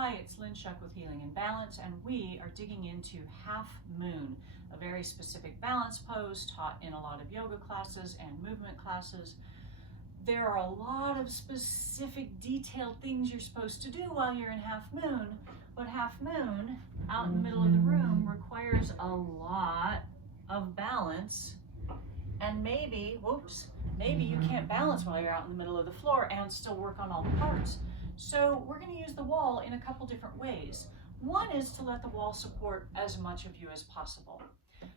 Hi, it's Lynn Shuck with Healing and Balance, and we are digging into Half Moon, a very specific balance pose taught in a lot of yoga classes and movement classes. There are a lot of specific detailed things you're supposed to do while you're in Half Moon, but Half Moon out in the middle of the room requires a lot of balance, and maybe you can't balance while you're out in the middle of the floor and still work on all the parts. So we're going to use the wall in a couple different ways. One is to let the wall support as much of you as possible.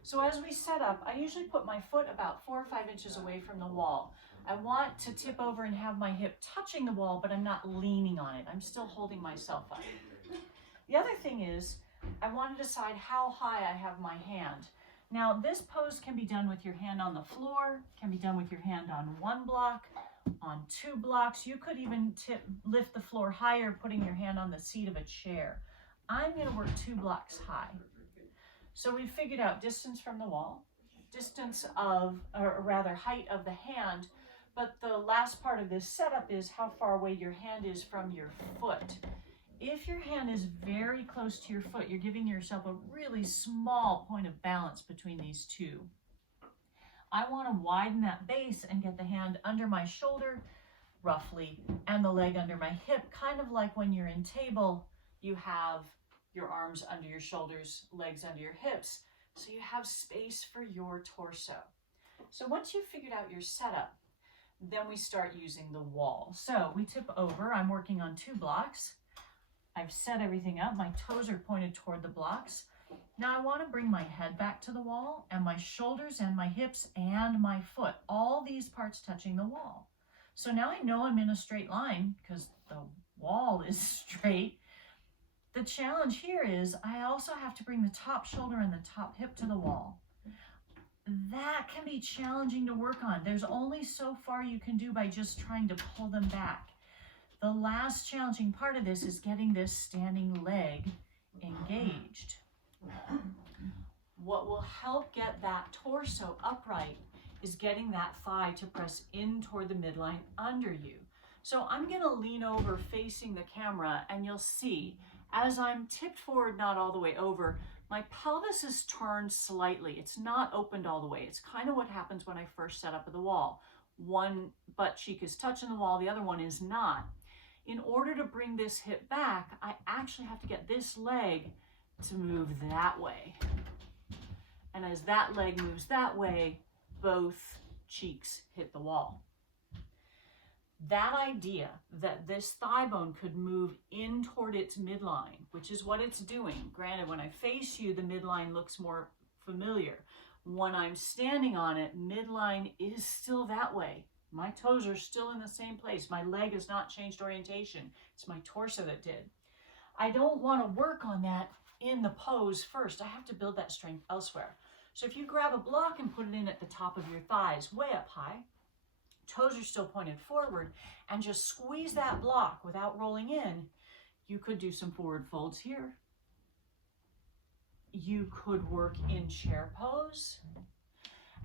So as we set up, I usually put my foot about 4 or 5 inches away from the wall. I want to tip over and have my hip touching the wall, but I'm not leaning on it. I'm still holding myself up. The other thing is, I want to decide how high I have my hand. Now, this pose can be done with your hand on the floor, can be done with your hand on one block, on 2 blocks. You could even lift the floor higher, putting your hand on the seat of a chair. I'm going to work 2 blocks high. So we've figured out distance from the wall, distance of, or rather height of the hand, but the last part of this setup is how far away your hand is from your foot. If your hand is very close to your foot, you're giving yourself a really small point of balance between these two. I want to widen that base and get the hand under my shoulder, roughly, and the leg under my hip, kind of like when you're in table, you have your arms under your shoulders, legs under your hips, so you have space for your torso. So once you've figured out your setup, then we start using the wall. So we tip over. I'm working on 2 blocks. I've set everything up. My toes are pointed toward the blocks. Now I want to bring my head back to the wall, and my shoulders and my hips and my foot, all these parts touching the wall. So now I know I'm in a straight line because the wall is straight. The challenge here is I also have to bring the top shoulder and the top hip to the wall. That can be challenging to work on. There's only so far you can do by just trying to pull them back. The last challenging part of this is getting this standing leg engaged. What will help get that torso upright is getting that thigh to press in toward the midline under you. So I'm going to lean over facing the camera, and you'll see as I'm tipped forward, not all the way over, my pelvis is turned slightly. It's not opened all the way. It's kind of what happens when I first set up at the wall. One butt cheek is touching the wall, the other one is not. In order to bring this hip back, I actually have to get this leg to move that way. And as that leg moves that way, both cheeks hit the wall. That idea that this thigh bone could move in toward its midline, which is what it's doing. Granted, when I face you, the midline looks more familiar. When I'm standing on it, midline is still that way. My toes are still in the same place. My leg has not changed orientation. It's my torso that did. I don't want to work on that in the pose first. I have to build that strength elsewhere. So if you grab a block and put it in at the top of your thighs, way up high, toes are still pointed forward, and just squeeze that block without rolling in, you could do some forward folds here. You could work in chair pose,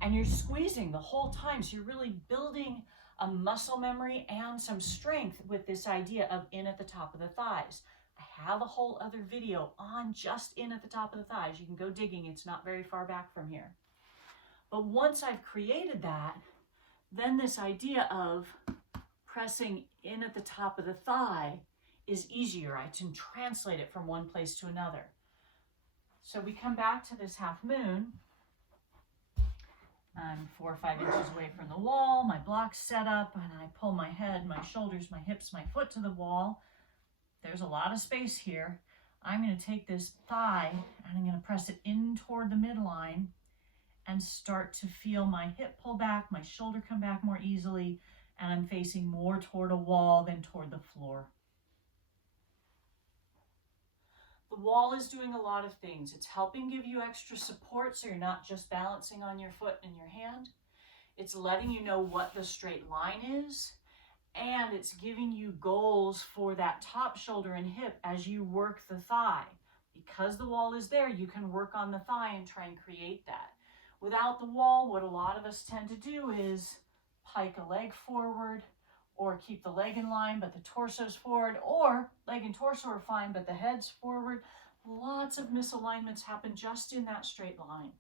and you're squeezing the whole time, so you're really building a muscle memory and some strength with this idea of in at the top of the thighs. I have a whole other video on just in at the top of the thighs. You can go digging. It's not very far back from here. But once I've created that, then this idea of pressing in at the top of the thigh is easier. I can translate it from one place to another. So we come back to this half moon. I'm 4 or 5 inches away from the wall. My block's set up, and I pull my head, my shoulders, my hips, my foot to the wall. There's a lot of space here. I'm going to take this thigh, and I'm going to press it in toward the midline and start to feel my hip pull back, my shoulder come back more easily, and I'm facing more toward a wall than toward the floor. The wall is doing a lot of things. It's helping give you extra support so you're not just balancing on your foot and your hand. It's letting you know what the straight line is, and it's giving you goals for that top shoulder and hip as you work the thigh. Because the wall is there, you can work on the thigh and try and create that. Without the wall, what a lot of us tend to do is pike a leg forward or keep the leg in line, but the torso's forward, or leg and torso are fine, but the head's forward. Lots of misalignments happen just in that straight line.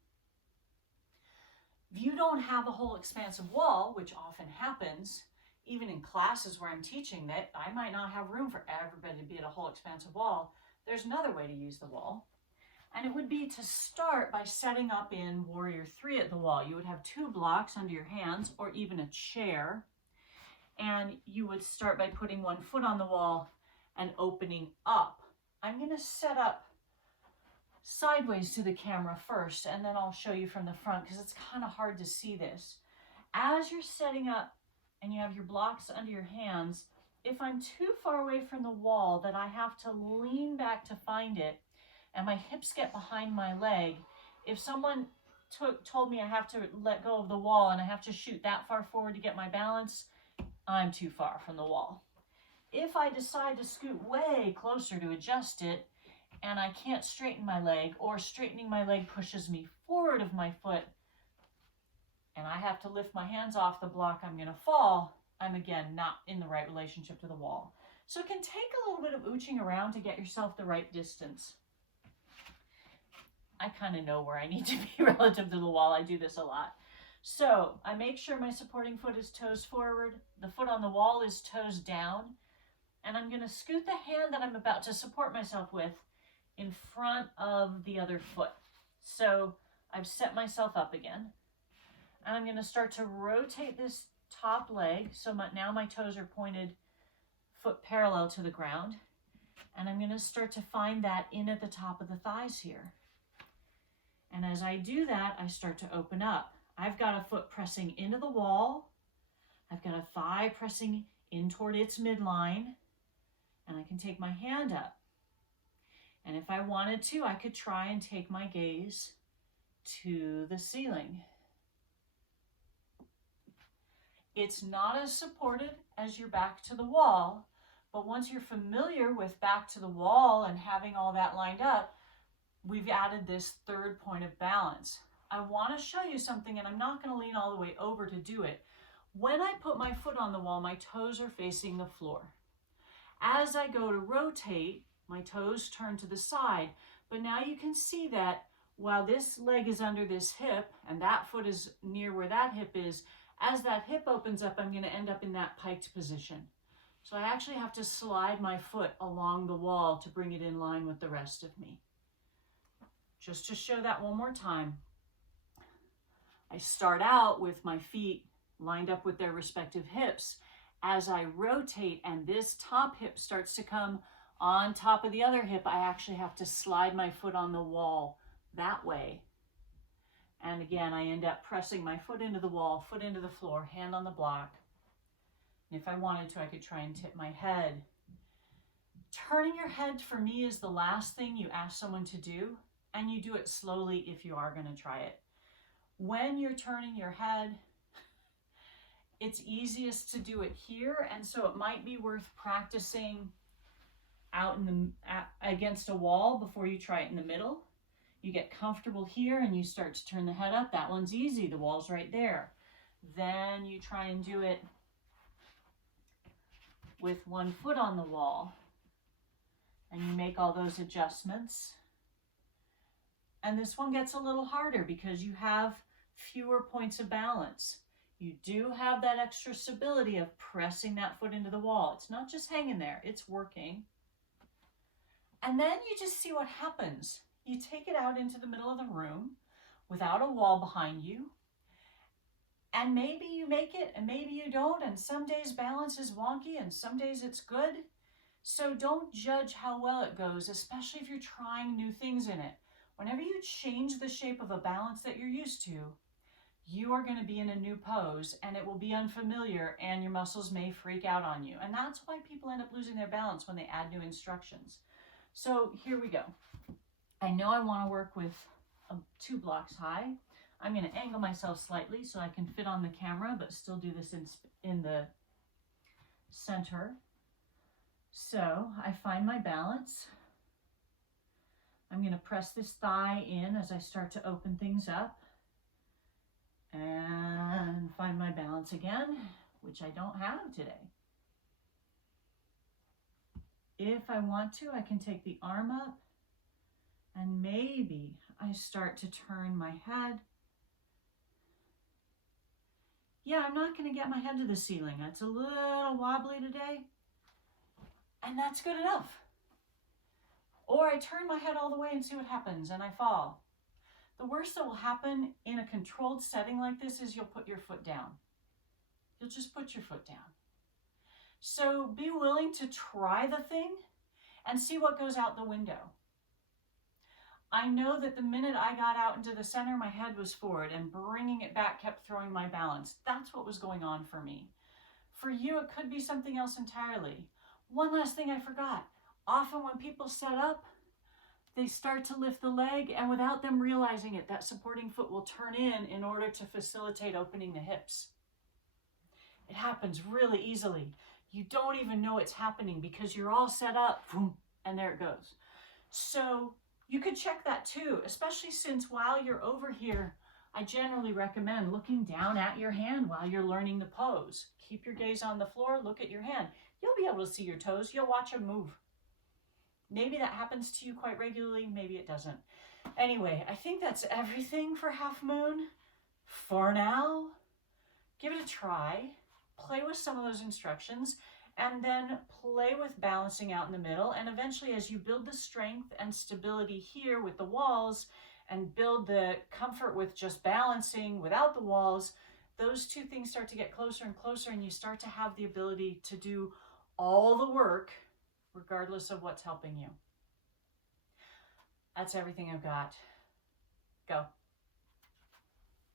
If you don't have a whole expansive wall, which often happens, even in classes where I'm teaching that I might not have room for everybody to be at a whole expansive wall, there's another way to use the wall. And it would be to start by setting up in Warrior 3 at the wall. You would have 2 blocks under your hands or even a chair. And you would start by putting 1 foot on the wall and opening up. I'm going to set up sideways to the camera first, and then I'll show you from the front because it's kind of hard to see this. As you're setting up and you have your blocks under your hands, if I'm too far away from the wall that I have to lean back to find it, and my hips get behind my leg, if someone told me I have to let go of the wall and I have to shoot that far forward to get my balance, I'm too far from the wall. If I decide to scoot way closer to adjust it and I can't straighten my leg, or straightening my leg pushes me forward of my foot and I have to lift my hands off the block, I'm going to fall, I'm again not in the right relationship to the wall. So it can take a little bit of ooching around to get yourself the right distance. I kind of know where I need to be relative to the wall. I do this a lot. So I make sure my supporting foot is toes forward. The foot on the wall is toes down. And I'm going to scoot the hand that I'm about to support myself with in front of the other foot. So I've set myself up again. And I'm going to start to rotate this top leg. So now my toes are pointed, foot parallel to the ground. And I'm going to start to find that in at the top of the thighs here. And as I do that, I start to open up. I've got a foot pressing into the wall. I've got a thigh pressing in toward its midline. And I can take my hand up. And if I wanted to, I could try and take my gaze to the ceiling. It's not as supported as your back to the wall, but once you're familiar with back to the wall and having all that lined up, we've added this third point of balance. I want to show you something, and I'm not going to lean all the way over to do it. When I put my foot on the wall, my toes are facing the floor. As I go to rotate, my toes turn to the side, but now you can see that while this leg is under this hip and that foot is near where that hip is, as that hip opens up, I'm going to end up in that piked position. So I actually have to slide my foot along the wall to bring it in line with the rest of me. Just to show that one more time, I start out with my feet lined up with their respective hips. As I rotate and this top hip starts to come on top of the other hip, I actually have to slide my foot on the wall that way. And again, I end up pressing my foot into the wall, foot into the floor, hand on the block. And if I wanted to, I could try and tip my head. Turning your head for me is the last thing you ask someone to do, and you do it slowly if you are going to try it. When you're turning your head, it's easiest to do it here, and so it might be worth practicing out in against a wall before you try it in the middle. You get comfortable here and you start to turn the head up. That one's easy, the wall's right there. Then you try and do it with 1 foot on the wall, and you make all those adjustments. And this one gets a little harder because you have fewer points of balance. You do have that extra stability of pressing that foot into the wall. It's not just hanging there, it's working. And then you just see what happens. You take it out into the middle of the room without a wall behind you. And maybe you make it and maybe you don't. And some days balance is wonky and some days it's good. So don't judge how well it goes, especially if you're trying new things in it. Whenever you change the shape of a balance that you're used to, you are going to be in a new pose and it will be unfamiliar and your muscles may freak out on you. And that's why people end up losing their balance when they add new instructions. So here we go. I know I want to work with 2 blocks high. I'm going to angle myself slightly so I can fit on the camera, but still do this in the center. So I find my balance. I'm going to press this thigh in as I start to open things up and find my balance again, which I don't have today. If I want to, I can take the arm up and maybe I start to turn my head. Yeah, I'm not going to get my head to the ceiling. It's a little wobbly today, and that's good enough. Or I turn my head all the way and see what happens, and I fall. The worst that will happen in a controlled setting like this is you'll put your foot down. You'll just put your foot down. So be willing to try the thing and see what goes out the window. I know that the minute I got out into the center, my head was forward, and bringing it back kept throwing my balance. That's what was going on for me. For you, it could be something else entirely. One last thing I forgot. Often when people set up, they start to lift the leg, and without them realizing it, that supporting foot will turn in order to facilitate opening the hips. It happens really easily. You don't even know it's happening because you're all set up, boom, and there it goes. So you could check that too, especially since while you're over here, I generally recommend looking down at your hand while you're learning the pose. Keep your gaze on the floor, look at your hand. You'll be able to see your toes, you'll watch them move. Maybe that happens to you quite regularly, maybe it doesn't. Anyway, I think that's everything for Half Moon. For now, give it a try. Play with some of those instructions, and then play with balancing out in the middle. And eventually, as you build the strength and stability here with the walls and build the comfort with just balancing without the walls, those two things start to get closer and closer, and you start to have the ability to do all the work regardless of what's helping you. That's everything I've got. Go.